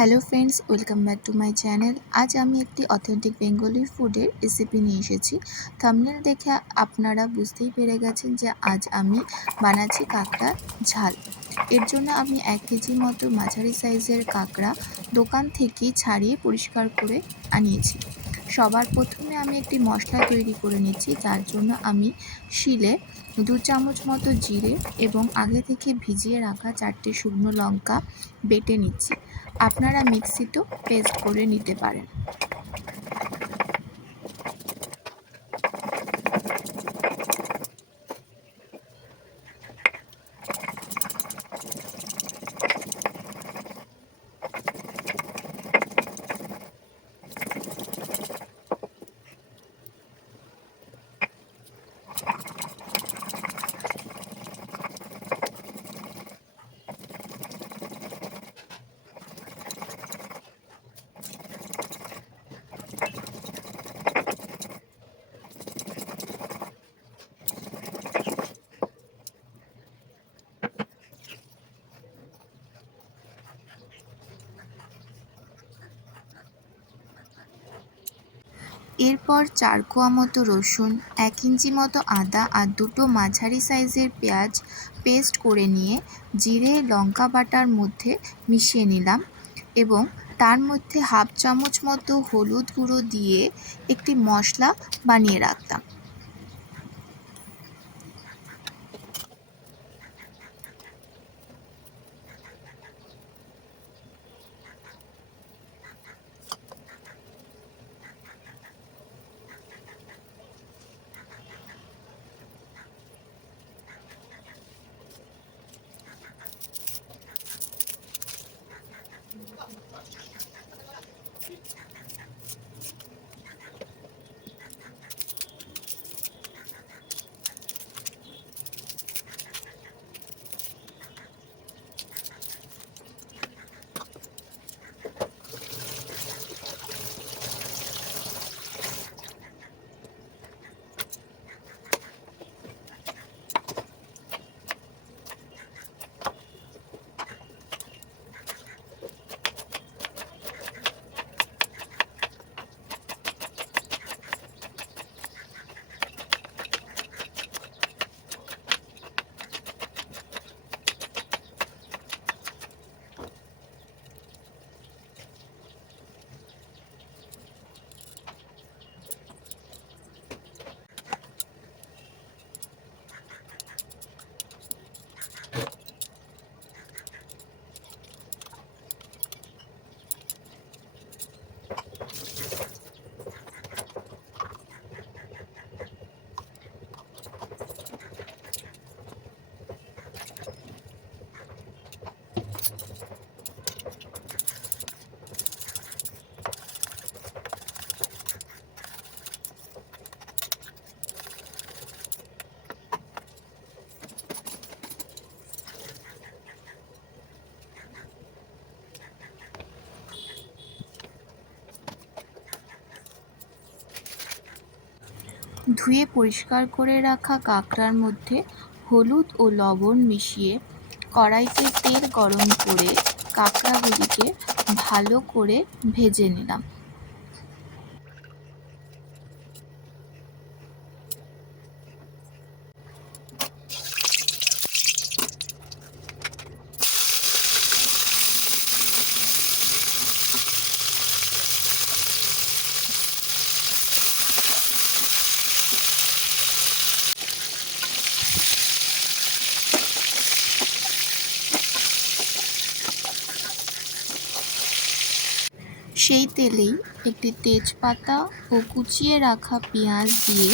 Hello friends, welcome back to my channel. আজ আমি একটি অথেন্টিক বেঙ্গলি ফুডের রেসিপি নিয়ে এসেছি। থাম্বনেল দেখে আপনারা বুঝতেই পেরে গেছেন যে আজ আমি বানাচ্ছি কাঁকড়ার ঝাল। এর জন্য আমি 1 কেজি মতো মাঝারি সাইজের কাঁকড়া দোকান থেকেই ছাড়িয়ে পরিষ্কার করে আনিয়েছি। সবার প্রথমে আমি একটি মশলা তৈরি করে নিচ্ছি, যার জন্য আমি শিলে 2 চামচ মতো জিরে এবং আগে থেকে ভিজিয়ে রাখা 4টে শুকনো লঙ্কা বেটে নিচ্ছি। আপনারা মিক্সিতেও পেস্ট করে নিতে পারেন। এরপর 4 কোয়া মতো রসুন, 1 ইঞ্চি মতো আদা আর 2টো মাঝারি সাইজের পেঁয়াজ পেস্ট করে নিয়ে জিরে লঙ্কা বাটার মধ্যে মিশিয়ে নিলাম এবং তার মধ্যে হাফ চামচ মতো হলুদ গুঁড়ো দিয়ে একটি মশলা বানিয়ে রাখতাম। ধুয়ে পরিষ্কার করে রাখা কাঁকড়ার মধ্যে হলুদ ও লবণ মিশিয়ে কড়াইতে তেল গরম করে কাঁকড়াগুলিকে ভালো করে ভেজে নিলাম। সেই তেলেই একটি তেজপাতা ও কুচিয়ে রাখা পেঁয়াজ দিয়ে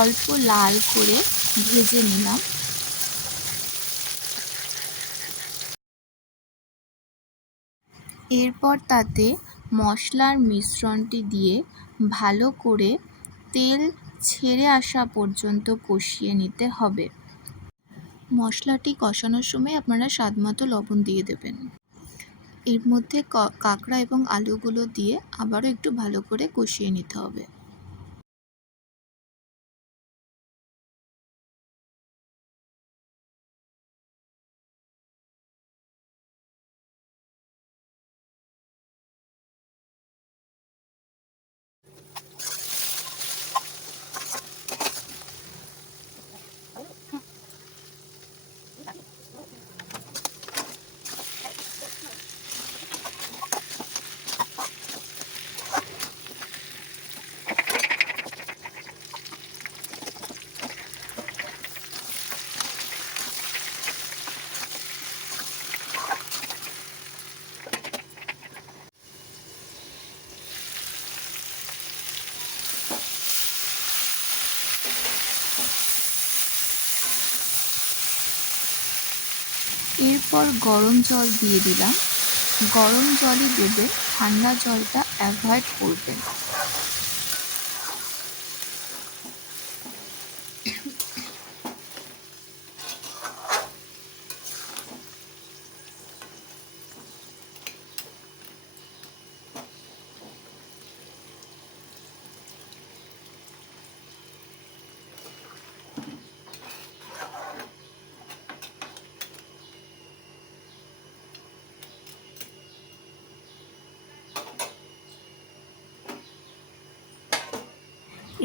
অল্প লাল করে ভেজে নিলাম। এরপর তাতে মশলার মিশ্রণটি দিয়ে ভালো করে তেল ছেড়ে আসা পর্যন্ত কষিয়ে নিতে হবে। মশলাটি কষানোর সময় আপনারা স্বাদমতো লবণ দিয়ে দেবেন। এর মধ্যে কাঁকড়া এবং আলুগুলো দিয়ে আবারও একটু ভালো করে কষিয়ে নিতে হবে। এরপর গরম জল দিয়ে দিলাম। গরম জলই দেবেন, ঠান্ডা জলটা অ্যাভয়েড করবেন।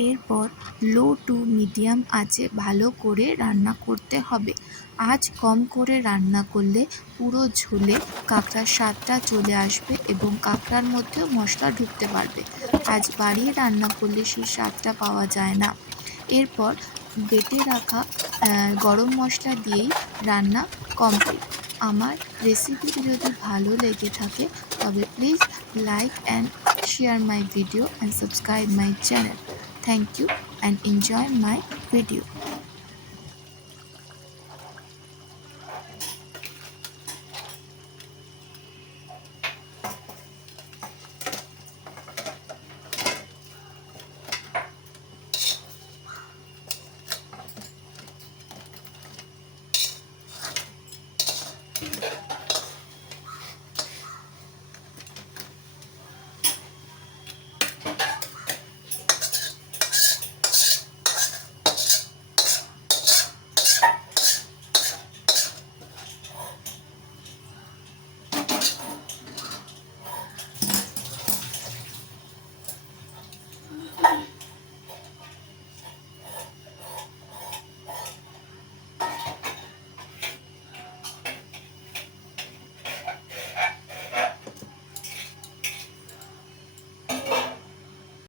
এরপর লো টু মিডিয়াম আঁচে ভালো করে রান্না করতে হবে। আঁচ কম করে রান্না করলে পুরো ঝোলে কাঁকড়ার স্বাদটা চলে আসবে এবং কাঁকড়ার মধ্যেও মশলা ঢুকতে পারবে। আঁচ বাড়িয়ে রান্না করলে সেই স্বাদটা পাওয়া যায় না। এরপর বেটে রাখা গরম মশলা দিয়েই রান্না কমপ্লিট। আমার রেসিপিটি যদি ভালো লেগে থাকে তবে please like and share my video and subscribe my channel. Thank you and enjoy my video.